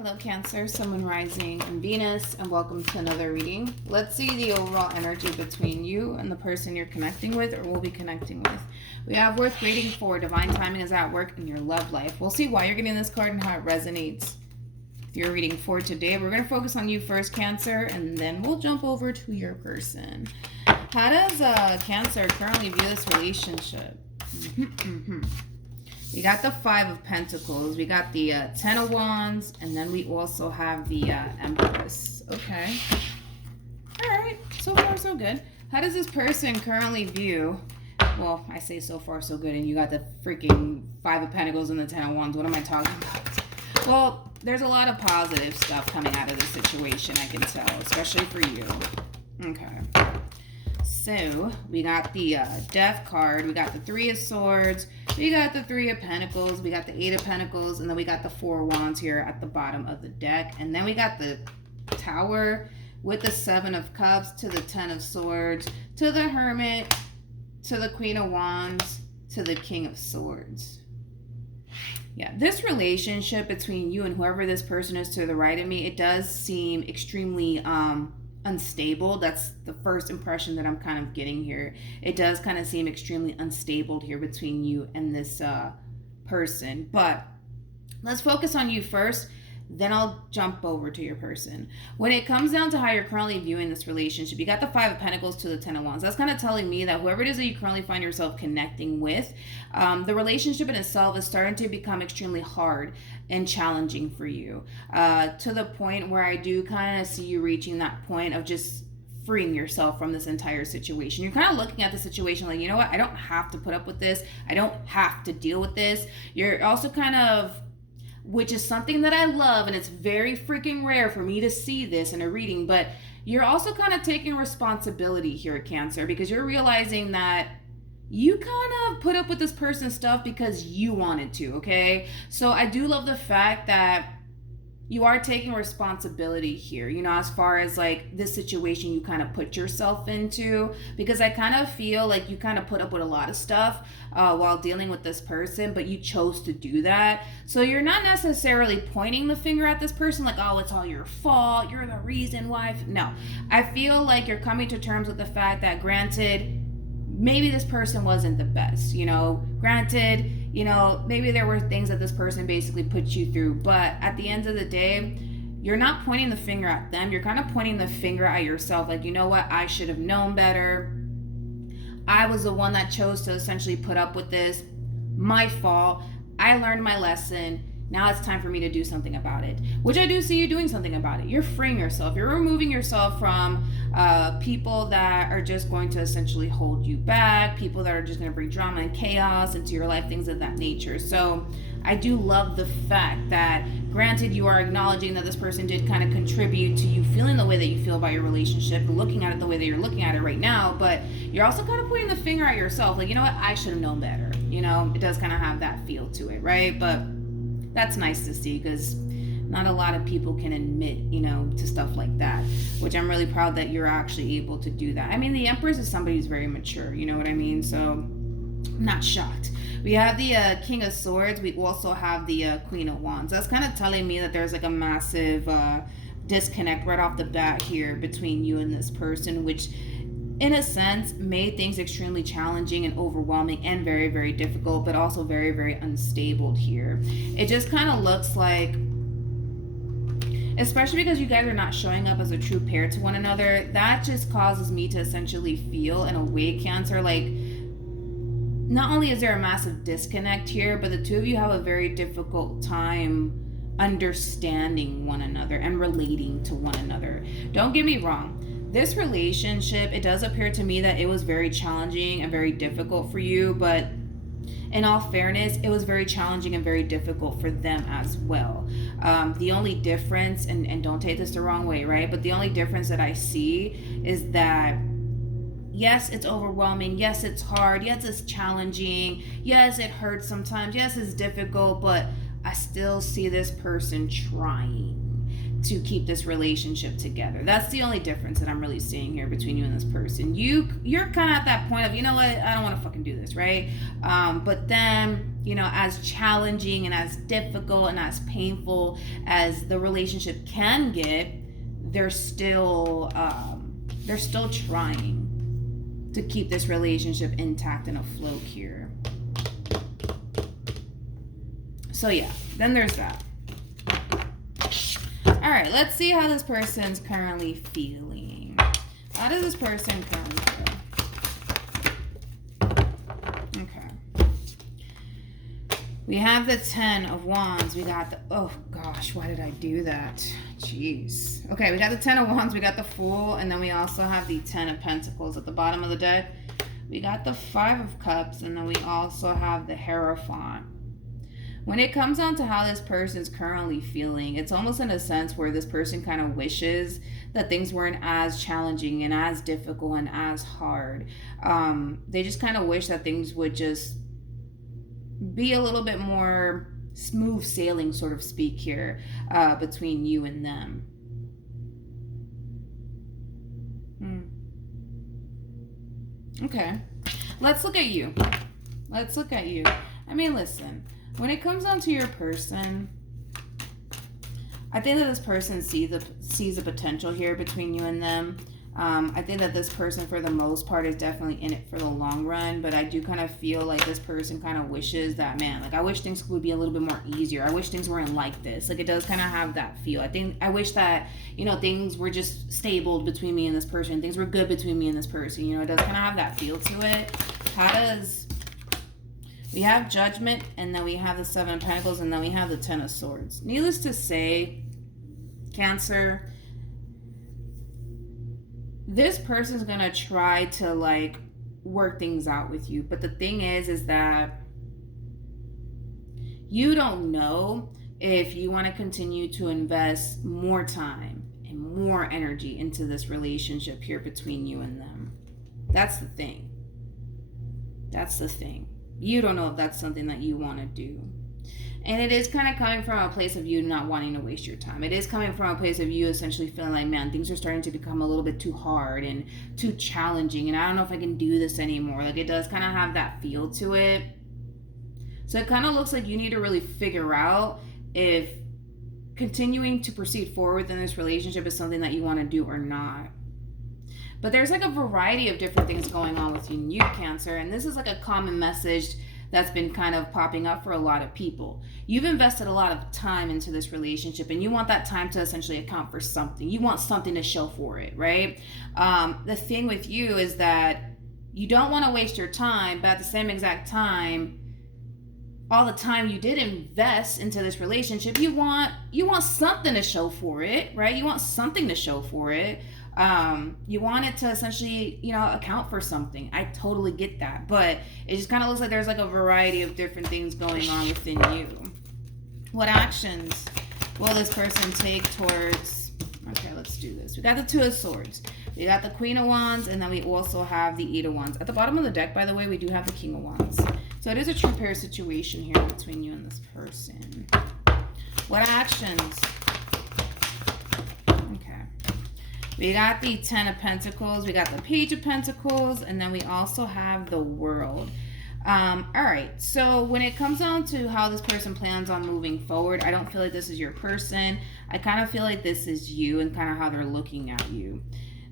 Hello Cancer, Sun, Moon, Rising, and Venus, and welcome to another reading. Let's see the overall energy between you and the person you're connecting with or will be connecting with. We have worth waiting for. Divine timing is at work in your love life. We'll see why you're getting this card and how it resonates with your reading for today. We're going to focus on you first, Cancer, and then we'll jump over to your person. How does Cancer currently view this relationship? We got the Five of Pentacles, we got the Ten of Wands, and then we also have the Empress. Okay. Alright, so far so good. How does this person currently view, well, I say so far so good, and you got the freaking Five of Pentacles and the Ten of Wands. What am I talking about? Well, there's a lot of positive stuff coming out of this situation, I can tell, especially for you. Okay. So, we got the Death card, we got the Three of Swords, we got the Three of Pentacles, we got the Eight of Pentacles, and then we got the Four of Wands here at the bottom of the deck. And then we got the Tower with the Seven of Cups to the Ten of Swords, to the Hermit, to the Queen of Wands, to the King of Swords. Yeah, this relationship between you and whoever this person is to the right of me, it does seem extremely unstable. That's the first impression that I'm kind of getting here. It does kind of seem extremely unstable here between you and this person. But let's focus on you first, then I'll jump over to your person. When it comes down to how you're currently viewing this relationship, you got the Five of Pentacles to the Ten of Wands. That's kind of telling me that whoever it is that you currently find yourself connecting with, the relationship in itself is starting to become extremely hard and challenging for you, to the point where I do kind of see you reaching that point of just freeing yourself from this entire situation. You're kind of looking at the situation like, you know what, I don't have to put up with this. I don't have to deal with this. You're also kind of, which is something that I love, and it's very freaking rare for me to see this in a reading, but you're also kind of taking responsibility here, Cancer, because you're realizing that you kind of put up with this person's stuff because you wanted to, okay? So I do love the fact that you are taking responsibility here, you know, as far as like this situation you kind of put yourself into, because I kind of feel like you kind of put up with a lot of stuff while dealing with this person, but you chose to do that. So you're not necessarily pointing the finger at this person like, oh, it's all your fault, you're the reason why. No, I feel like you're coming to terms with the fact that, granted, maybe this person wasn't the best, you know, granted, you know, maybe there were things that this person basically put you through, but at the end of the day, you're not pointing the finger at them. You're kind of pointing the finger at yourself. Like, you know what? I should have known better. I was the one that chose to essentially put up with this. My fault. I learned my lesson. Now it's time for me to do something about it, which I do see you doing something about it. You're freeing yourself. You're removing yourself from people that are just going to essentially hold you back, people that are just going to bring drama and chaos into your life, things of that nature. So I do love the fact that, granted, you are acknowledging that this person did kind of contribute to you feeling the way that you feel about your relationship, looking at it the way that you're looking at it right now, but you're also kind of pointing the finger at yourself. Like, you know what? I should have known better. You know, it does kind of have that feel to it, right? But that's nice to see, because not a lot of people can admit, you know, to stuff like that, which I'm really proud that you're actually able to do that. I mean, the Empress is somebody who's very mature, you know what I mean? So I'm not shocked. We have the King of Swords. We also have the Queen of Wands. That's kind of telling me that there's like a massive disconnect right off the bat here between you and this person, which in a sense made things extremely challenging and overwhelming and very, very difficult, but also very, very unstable here. It just kind of looks like, especially because you guys are not showing up as a true pair to one another, that just causes me to essentially feel, in a way, Cancer, like not only is there a massive disconnect here, but the two of you have a very difficult time understanding one another and relating to one another. Don't get me wrong. This relationship, it does appear to me that it was very challenging and very difficult for you, but in all fairness, it was very challenging and very difficult for them as well. The only difference, and don't take this the wrong way, right? But the only difference that I see is that, yes, it's overwhelming. Yes, it's hard. Yes, it's challenging. Yes, it hurts sometimes. Yes, it's difficult, but I still see this person trying to keep this relationship together. That's the only difference that I'm really seeing here between you and this person. You're kind of at that point of, you know what, I don't want to fucking do this, right? But then as challenging and as difficult and as painful as the relationship can get, they're still trying to keep this relationship intact and afloat here. So yeah, then there's that. All right, let's see how this person's currently feeling. How does this person currently feel? Okay. We have the 10 of Wands. We got the, oh gosh, why did I do that? Jeez. Okay, we got the 10 of Wands, we got the Fool, and then we also have the 10 of Pentacles at the bottom of the deck. We got the 5 of Cups, and then we also have the Hierophant. When it comes down to how this person's currently feeling, it's almost in a sense where this person kind of wishes that things weren't as challenging and as difficult and as hard. They just kind of wish that things would just be a little bit more smooth sailing, sort of speak here, between you and them. Okay, let's look at you. I mean, listen, when it comes down to your person, I think that this person sees the potential here between you and them. I think that this person, for the most part, is definitely in it for the long run, but I do kind of feel like this person kind of wishes that, man, like, I wish things would be a little bit more easier. I wish things weren't like this. Like, it does kind of have that feel. I wish that, things were just stable between me and this person. Things were good between me and this person. It does kind of have that feel to it. We have Judgment, and then we have the 7 of Pentacles, and then we have the 10 of Swords. Needless to say, Cancer, this person's gonna try to work things out with you, but the thing is that you don't know if you want to continue to invest more time and more energy into this relationship here between you and them. That's the thing. You don't know if that's something that you want to do. And it is kind of coming from a place of you not wanting to waste your time. It is coming from a place of you essentially feeling like, man, things are starting to become a little bit too hard and too challenging, and I don't know if I can do this anymore. Like, it does kind of have that feel to it. So it kind of looks like you need to really figure out if continuing to proceed forward in this relationship is something that you want to do or not. But there's a variety of different things going on with you, Cancer, and this is a common message that's been kind of popping up for a lot of people. You've invested a lot of time into this relationship, and you want that time to essentially account for something. You want something to show for it, right? The thing with you is that you don't want to waste your time, but at the same exact time, all the time you did invest into this relationship, you want something to show for it, right? You want something to show for it. You want it to essentially, account for something. I totally get that, but it just kind of looks like there's a variety of different things going on within you. What actions will this person take towards, okay, let's do this. We got the 2 of Swords. We got the Queen of Wands, and then we also have the 8 of Wands. At the bottom of the deck, by the way, we do have the King of Wands. So it is a true pair situation here between you and this person. What actions? Okay. We got the 10 of Pentacles, we got the Page of Pentacles, and then we also have the World. All right, so when it comes down to how this person plans on moving forward, I don't feel like this is your person. I kind of feel like this is you and kind of how they're looking at you.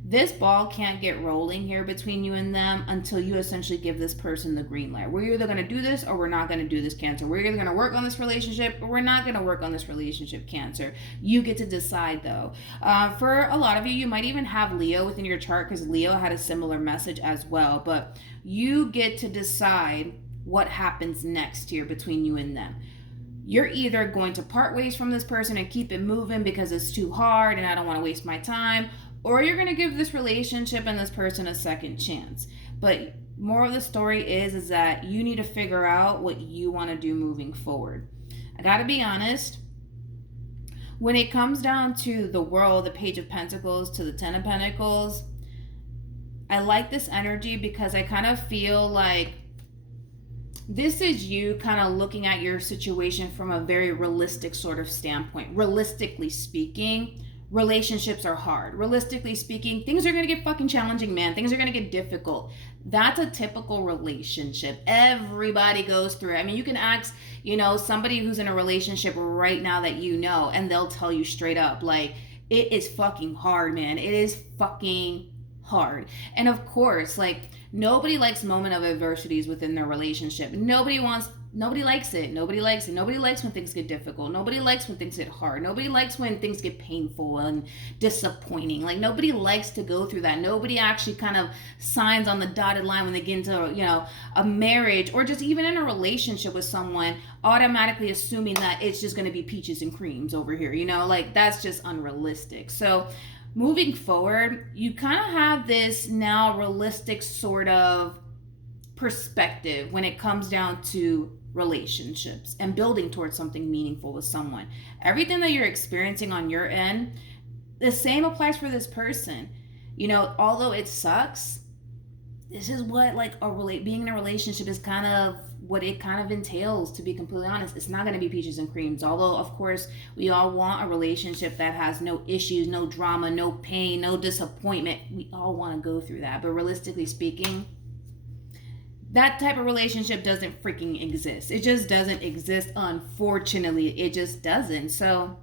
This ball can't get rolling here between you and them until you essentially give this person the green light. We're either going to do this or we're not going to do this, Cancer. We're either going to work on this relationship or we're not going to work on this relationship, Cancer. You get to decide, though. For a lot of you, you might even have Leo within your chart because Leo had a similar message as well. But you get to decide what happens next here between you and them. You're either going to part ways from this person and keep it moving because it's too hard and I don't want to waste my time, or you're going to give this relationship and this person a second chance. But more of the story is that you need to figure out what you want to do moving forward. I got to be honest, when it comes down to the World, the Page of Pentacles to the 10 of Pentacles, I like this energy because I kind of feel like this is you kind of looking at your situation from a very realistic sort of standpoint. Realistically speaking, relationships are hard. Realistically speaking, things are going to get fucking challenging, man. Things are going to get difficult. That's a typical relationship. Everybody goes through it. I mean, you can ask, somebody who's in a relationship right now that and they'll tell you straight up, like, it is fucking hard, man. It is fucking hard. And of course, like, nobody likes moment of adversities within their relationship. Nobody likes it. Nobody likes it. Nobody likes when things get difficult. Nobody likes when things get hard. Nobody likes when things get painful and disappointing. Like, nobody likes to go through that. Nobody actually kind of signs on the dotted line when they get into, a marriage or just even in a relationship with someone, automatically assuming that it's just going to be peaches and creams over here. Like, that's just unrealistic. So moving forward, you kind of have this now realistic sort of perspective when it comes down to relationships and building towards something meaningful with someone. Everything that you're experiencing on your end, the same applies for this person. Although it sucks, this is what being in a relationship is kind of what it kind of entails, to be completely honest. It's not going to be peaches and creams. Although, of course, we all want a relationship that has no issues, no drama, no pain, no disappointment. We all want to go through that. But realistically speaking, that type of relationship doesn't freaking exist. It just doesn't exist, unfortunately. It just doesn't. So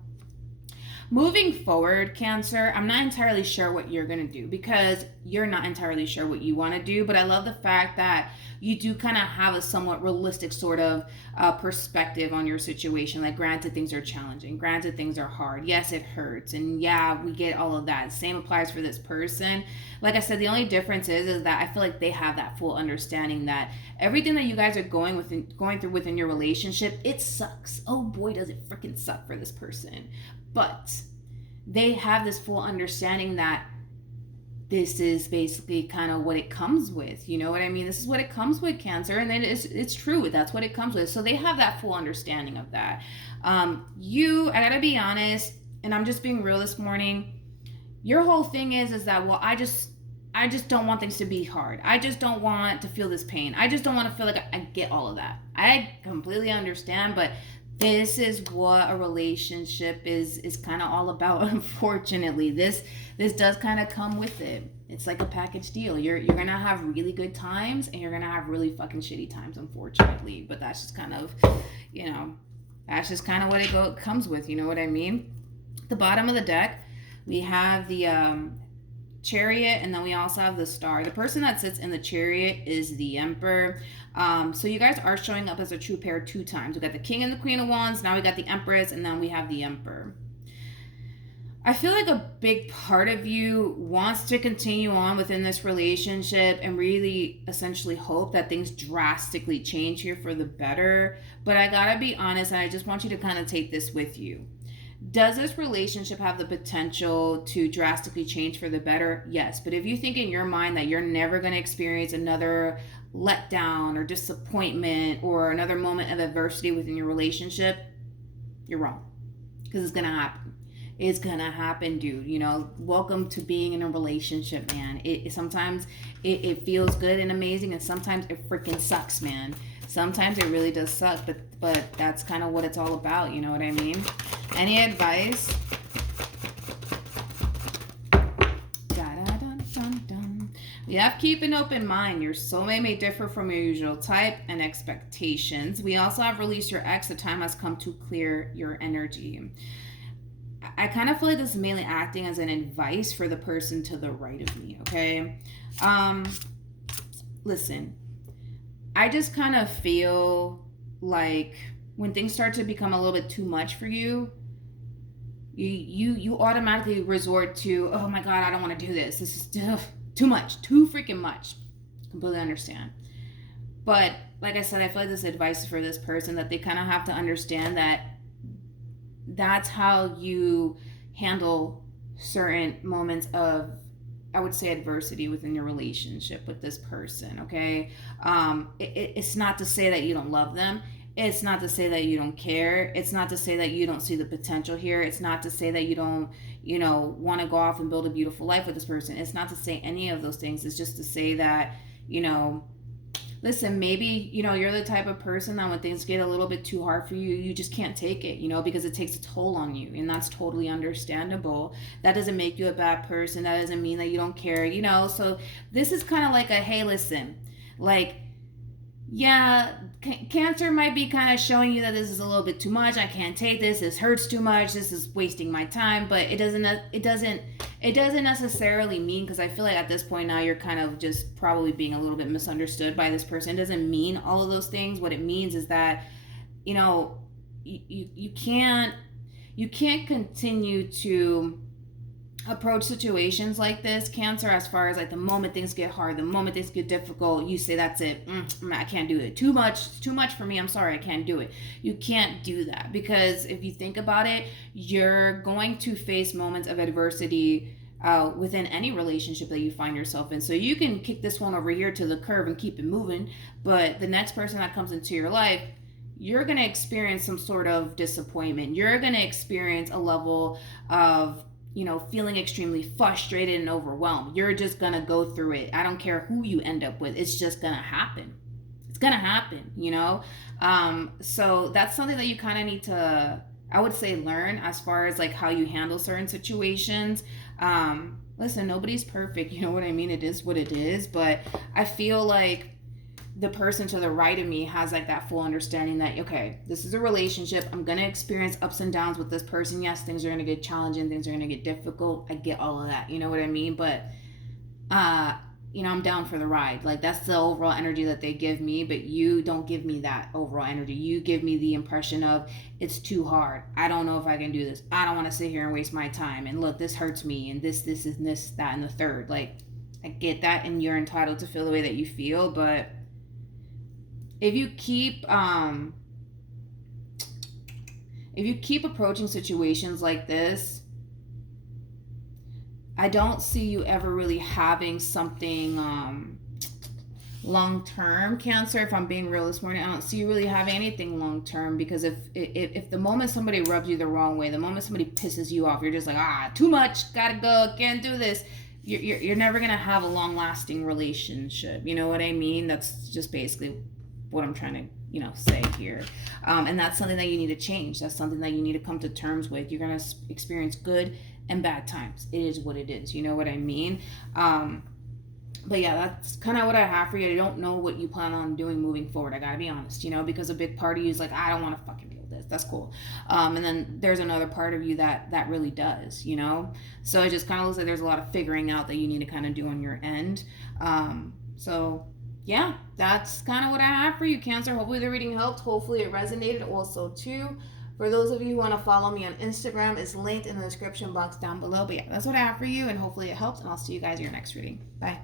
moving forward, Cancer, I'm not entirely sure what you're going to do because you're not entirely sure what you want to do. But I love the fact that you do kind of have a somewhat realistic sort of perspective on your situation. Like, granted, things are challenging. Granted, things are hard. Yes, it hurts. And yeah, we get all of that. Same applies for this person. Like I said, the only difference is that I feel like they have that full understanding that everything that you guys are going through within your relationship, it sucks. Oh boy, does it freaking suck for this person. But they have this full understanding that this is basically kind of what it comes with. You know what I mean? This is what it comes with, Cancer. And then it's true. That's what it comes with. So they have that full understanding of that. I gotta be honest, and I'm just being real this morning. Your whole thing is that, well, I just don't want things to be hard. I just don't want to feel this pain. I just don't want to feel like I get all of that. I completely understand, but this is what a relationship is kind of all about. Unfortunately, this does kind of come with it. It's like a package deal. You're gonna have really good times and you're gonna have really fucking shitty times, unfortunately. But that's just kind of, that's just kind of what it comes with. You know what I mean? At the bottom of the deck, we have the Chariot, and then we also have the Star. The person that sits in the Chariot is the Emperor. So you guys are showing up as a true pair 2 times. We got the King and the Queen of Wands. Now we got the Empress, and then we have the Emperor. I feel like a big part of you wants to continue on within this relationship and really essentially hope that things drastically change here for the better. But I gotta be honest, and I just want you to kind of take this with you. Does this relationship have the potential to drastically change for the better? Yes. But if you think in your mind that you're never going to experience another letdown or disappointment or another moment of adversity within your relationship, you're wrong. Because it's going to happen. It's going to happen, dude. Welcome to being in a relationship, man. Sometimes it feels good and amazing, and sometimes it freaking sucks, man. Sometimes it really does suck, but that's kind of what it's all about. You know what I mean? Any advice? We have keep an open mind. Your soulmate may differ from your usual type and expectations. We also have release your ex. The time has come to clear your energy. I kind of feel like this is mainly acting as an advice for the person to the right of me, okay? Listen. I just kind of feel like when things start to become a little bit too much for you, you automatically resort to, oh my God, I don't want to do this. This is too much, too freaking much. Completely understand. But like I said, I feel like this advice is for this person that they kind of have to understand that that's how you handle certain moments of, I would say, adversity within your relationship with this person, okay? It's not to say that you don't love them. It's not to say that you don't care. It's not to say that you don't see the potential here. It's not to say that you don't, want to go off and build a beautiful life with this person. It's not to say any of those things. It's just to say that, listen, maybe, you're the type of person that when things get a little bit too hard for you, you just can't take it, because it takes a toll on you. And that's totally understandable. That doesn't make you a bad person. That doesn't mean that you don't care, So this is kind of like a, hey, listen, like, yeah, Cancer might be kind of showing you that this is a little bit too much. I can't take this. This hurts too much. This is wasting my time. But it doesn't necessarily mean, because I feel like at this point now you're kind of just probably being a little bit misunderstood by this person. It doesn't mean all of those things. What it means is that, you can't continue to approach situations like this, Cancer, as far as like the moment things get hard, the moment things get difficult, you say, that's it, I can't do it, too much for me, I'm sorry, I can't do it. You can't do that, because if you think about it, you're going to face moments of adversity within any relationship that you find yourself in. So you can kick this one over here to the curb and keep it moving, but the next person that comes into your life, you're going to experience some sort of disappointment. You're going to experience a level of feeling extremely frustrated and overwhelmed. You're just gonna go through it. I don't care who you end up with. It's just gonna happen. It's gonna happen, So that's something that you kind of need to, I would say, learn as far as like how you handle certain situations. Listen, nobody's perfect. You know what I mean? It is what it is. But I feel like the person to the right of me has like that full understanding that, okay, this is a relationship. I'm going to experience ups and downs with this person. Yes, things are going to get challenging. Things are going to get difficult. I get all of that. You know what I mean? But, I'm down for the ride. Like, that's the overall energy that they give me, but you don't give me that overall energy. You give me the impression of, it's too hard. I don't know if I can do this. I don't want to sit here and waste my time. And look, this hurts me. And this, and this, that, and the third. Like, I get that. And you're entitled to feel the way that you feel, but if you keep approaching situations like this, I don't see you ever really having something long term, Cancer. If I'm being real this morning, I don't see you really having anything long term, because if the moment somebody rubs you the wrong way, the moment somebody pisses you off, you're just like, too much, gotta go, can't do this. You're never gonna have a long lasting relationship. You know what I mean? That's just basically what I'm trying to say here. And that's something that you need to change. That's something that you need to come to terms with. You're going to experience good and bad times. It is what it is. You know what I mean? But yeah, that's kind of what I have for you. I don't know what you plan on doing moving forward. I got to be honest, because a big part of you is like, I don't want to fucking deal with this. That's cool. And then there's another part of you that really does, So it just kind of looks like there's a lot of figuring out that you need to kind of do on your end. So yeah, that's kind of what I have for you, Cancer. Hopefully the reading helped. Hopefully it resonated also too. For those of you who want to follow me on Instagram, it's linked in the description box down below. But yeah, that's what I have for you, and hopefully it helps, and I'll see you guys in your next reading. Bye.